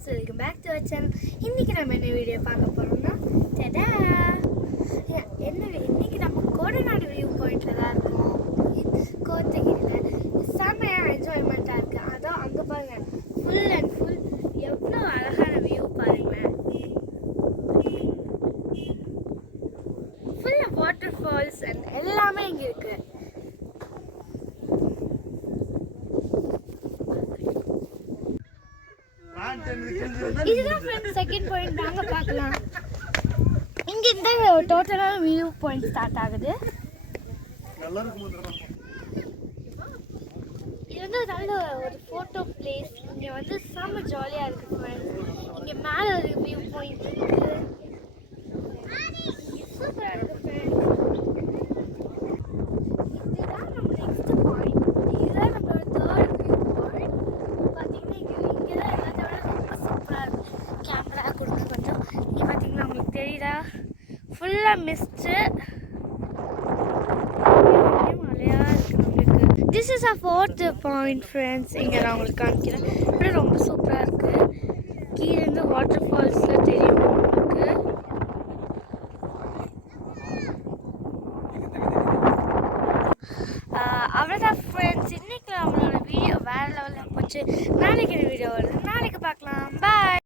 Friends, welcome back to our channel. இன்றைக்கி நம்ம என்ன வீடியோ பார்க்க போகிறோம்னா, டடா இன்னைக்கு நம்ம கோடநாடு வியூ பாயிண்ட்டில் தான் இருக்கோம். கோத்தகிரியில் செம்மையாக என்ஜாய்மெண்ட்டாக இருக்குது. அதான் அங்கே பாருங்கள், ஃபுல் அண்ட் ஃபுல் எவ்வளோ அழகான வியூ பாருங்களேன். ஃபுல்லாக வாட்டர் ஃபால்ஸ் அண்ட் எல்லாமே இங்கே இருக்குது. இதுதான் ஃப்ரெண்ட்ஸ் செகண்ட் பாயிண்ட். வாங்க பார்க்கலாம். இங்க இந்த டோட்டலான வியூ பாயிண்ட் ஸ்டார்ட் ஆகுது. இது வந்து நல்ல ஒரு ஃபோட்டோ பிளேஸ். இங்க வந்து செம்ம ஜாலியா இருக்கு ஃப்ரெண்ட்ஸ். இங்க மேல ஒரு வியூ பாயிண்ட் இருக்கு. சூப்பரா இருக்கு ஃப்ரெண்ட்ஸ். இதுதான் நம்ம நெக்ஸ்ட் பாயிண்ட். இதுதான் நம்மளோட தேர்ட் வியூ பாயிண்ட். பாத்தீங்கன்னா இங்க தான் எல்லாத்தோட ரொம்ப சூப்பரா இருக்கு. கேமரா கொடுங்க கொஞ்சம். இங்க பாத்தீங்கன்னா உங்களுக்கு தெரியுதா, ஃபுல்லா மிஸ்ட், மழையா இருக்கு நம்மளுக்கு. This is a fourth point friends. இங்க நான் உங்களுக்கு காமிக்கிறேன். இப்படி ரொம்ப சூப்பரா இருக்கு. கீழே இருந்து வாட்டர் ஃபால்ஸ்ல தெரியும் உங்களுக்கு. அவ்வளோதான் ஃப்ரெண்ட்ஸ். இன்னைக்கு நம்மளோட வீடியோ வேற லெவலில் போச்சு. நாளைக்கு வீடியோ வருது. நாளைக்கு பார்க்கலாம். பாய்.